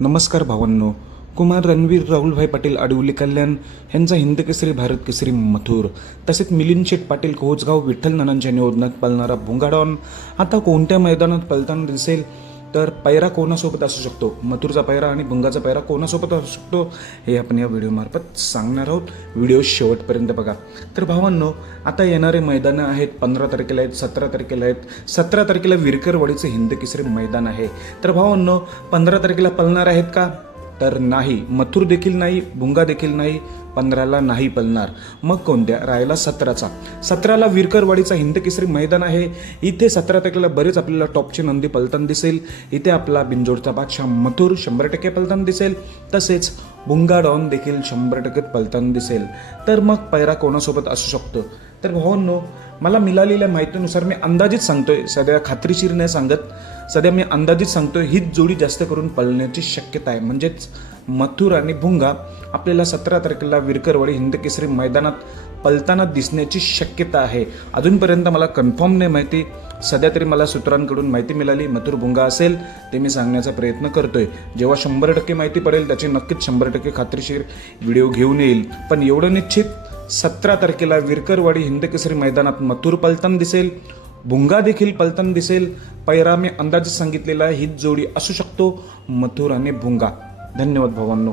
नमस्कार भावांनो. कुमार रणवीर राहुलभाई पाटील आडिवली कल्याण यांचा हिंद केसरी भारत केसरी मथुर. तसेच मिलिंद शेठ पाटील कोहजगाव विठ्ठल नानांच्या नियोजनात पळणारा भोंगाडॉन. आता कोणत्या मैदानात पळताना दिसेल? तर पैरा कोणासोबत असू शकतो? मथुरचा पैरा आणि भुंगाचा पैरा कोणासोबत असू शकतो? हे आपण या व्हिडिओमार्फत सांगणार आहोत. व्हिडिओ शेवटपर्यंत बघा. तर भावांनो आता येणारे मैदानं आहेत. पंधरा तारखेला आहेत सतरा तारखेला आहेत. सतरा तारखेला विरकरवाडीचं हिंद केसरी मैदान आहे. तर भावांनो पंधरा तारखेला पळणार आहेत का? तर नाही मथुर देखील नाही भुंगा देखील नाही पंधराला नाही पलणार. मग कोणत्या? राहिला सतराचा. सतराला विरकरवाडीचा हिंदकेसरी मैदान आहे. इथे सतरा तारखेला बरेच आपल्याला टॉपची नंदी पलतन दिसेल. इथे आपला बिंजोडचा बादशाह मथुर शंभर टक्के पलतन दिसेल. तसेच भुंगा डॉन देखील शंभर टक्के पलतन दिसेल. तर मग पैरा कोणासोबत असू शकतो? तर हो भावांनो मला मिळालेल्या माहितीनुसार मी अंदाजित सांगतोय सध्या खात्रीशीर नाही सांगत. सध्या मी अंदाजित सांगतोय हीच जोडी जास्त करून पळण्याची शक्यता आहे. म्हणजेच मथुर आणि भुंगा आपल्याला सतरा तारखेला विरकरवाडी हिंदकेसरी मैदानात पलताना दिसण्याची शक्यता आहे. अजूनपर्यंत मला कन्फर्म नाही माहिती. सध्या तरी मला सूत्रांकडून माहिती मिळाली मथुर भुंगा असेल ते मी सांगण्याचा प्रयत्न करतोय. जेव्हा शंभर टक्के माहिती पडेल त्याची नक्कीच शंभर टक्के खात्रीशीर व्हिडिओ घेऊन येईल. पण एवढं निश्चित सतरा तारखेला विरकरवाडी हिंदकेसरी मैदानात मथुर पलतन दिसेल. भुंगा देखील पलतन दिसेल. पैरा मी अंदाजित सांगितलेला हीच जोडी असू शकतो. मथुर आणि भुंगा. धन्यवाद भावांनो.